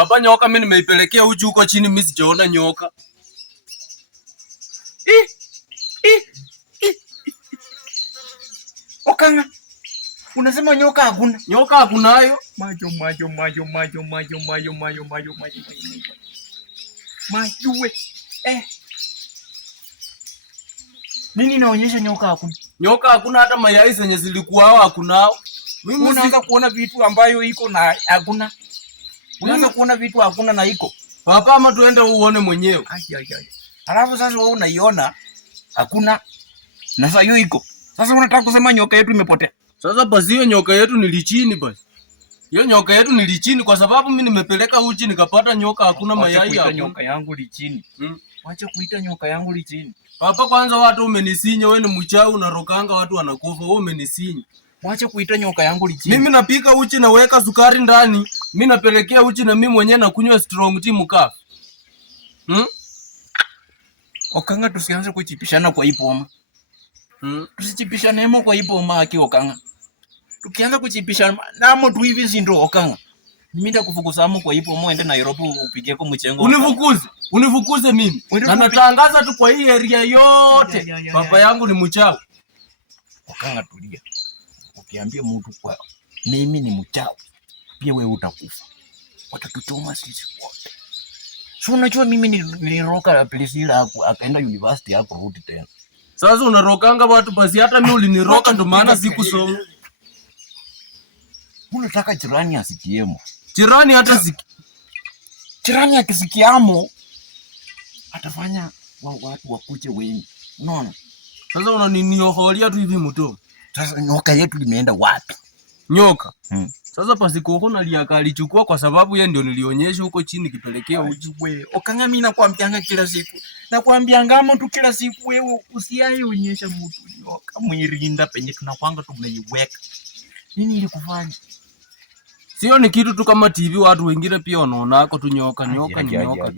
Papa, nyoka mimi nimeipelekea uji huko chini, mimi sijaona nyoka. Okanga, unasema nyoka hakuna? Nyoka hakunayo. Majo. Majuwe. Nini inaonyesha nyoka hakuna? Nyoka hakuna, hata mayai zenye zilikuwa hao hakunao. Mimi unaanza kuona vitu ambayo iko na hakuna. Unaanza kuona vitu hakuna na iko. Papa, ama tuende uone mwenyewe. Alafu sasa wewe unaiona hakuna. Na sasa hiyo iko. Sasa unataka kusema nyoka yetu imepotea? Sasa basi hiyo nyoka yetu nilichini basi. Hiyo nyoka yetu nilichini kwa sababu mimi nimepeleka uji nikapata nyoka hakuna mayai hapo. Nyoka yangu lichini. Wacha kuita nyoka yangu lichini. Papa, kwanza watu umenisinya, wewe ni mchawi unarokanga watu wanakufa, wewe umenisinya. Wacha kuita nyoka yangu lichini. Mimi napika uji na weka sukari ndani, mimi napelekea uji na mimi mwenyewe nakunywa strong tea mkafu. Okanga, tusianze kuchipishana kwa ipoma. Tusichipishane hemo kwa ipoma haki Okanga. Tukianza kuchipishana namo tu hivi zindo Okanga. Mimi ndakufukuza hapo kwa ipoma uende Nairobi upige kwa mchengo. Unifukuze mimi. Na natangaza tu kwa hii area yote. Papa yangu ni mchawi. Okanga, tulia. Ukiambia mtu kwa mimi ni mchawi, pia wewe utakufa. Watatuchoma sisi wote. So unajua mimi niliroka Priscilla akaenda university hapo rudi tena. Sasa unarokanga watu basi, hata mimi uliniroka ndo maana sikusoma. Unataka jirani asikiemo. Jirani hata jirani akisikiamo atafanya watu wakuje wengi. Unaona? Sasa unanioholia tu hivi mto. Sasa nyoka yetu limeenda wapi? Nyoka. Sasa basi kuona alichukua kwa sababu yeye ndio nilionyesha huko chini kipelekea uji. Wewe Okanga, mimi nakwambianga kila siku. Nakwambianga mtu kila siku, wewe usiaionyesha mtu nyoka mwirinda penye tunakwanga tumeiweka. Nini ilikufanya? Sio ni kitu tu kama TV, watu wengine pia wanaonako tu nyoka ni nyoka.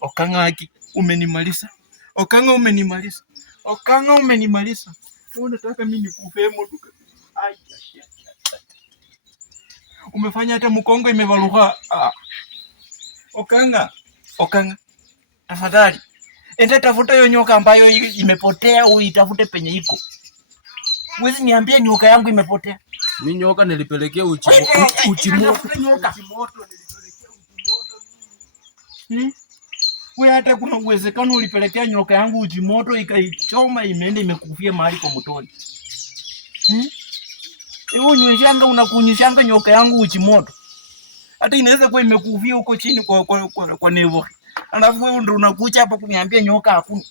Okanga haki umenimaliza. Okanga umenimaliza. Okanga umenimaliza. Unataka mimi nikufe moto? Umefanya hata mkongo imevaluka. Okanga, tafadhali ende tafuta hiyo nyoka ambayo imepotea, uitafute penye iko. Wewe niambie nyoka yangu imepotea. Mimi nyoka nilipelekea uchi moto nilipelekea uchi moto. Wewe hata kuna uwezekano ulipelekea nyoka yangu uchi moto ikaichoma imeenda imekufia mahali kwa motoni. Unyweshanga unakunyishanga nyoka yangu uchi moto. Hata inaweza kuwa imekufia huko chini kwa nevo. Alafu wewe ndio unakuja hapa kuniambia nyoka hakuna.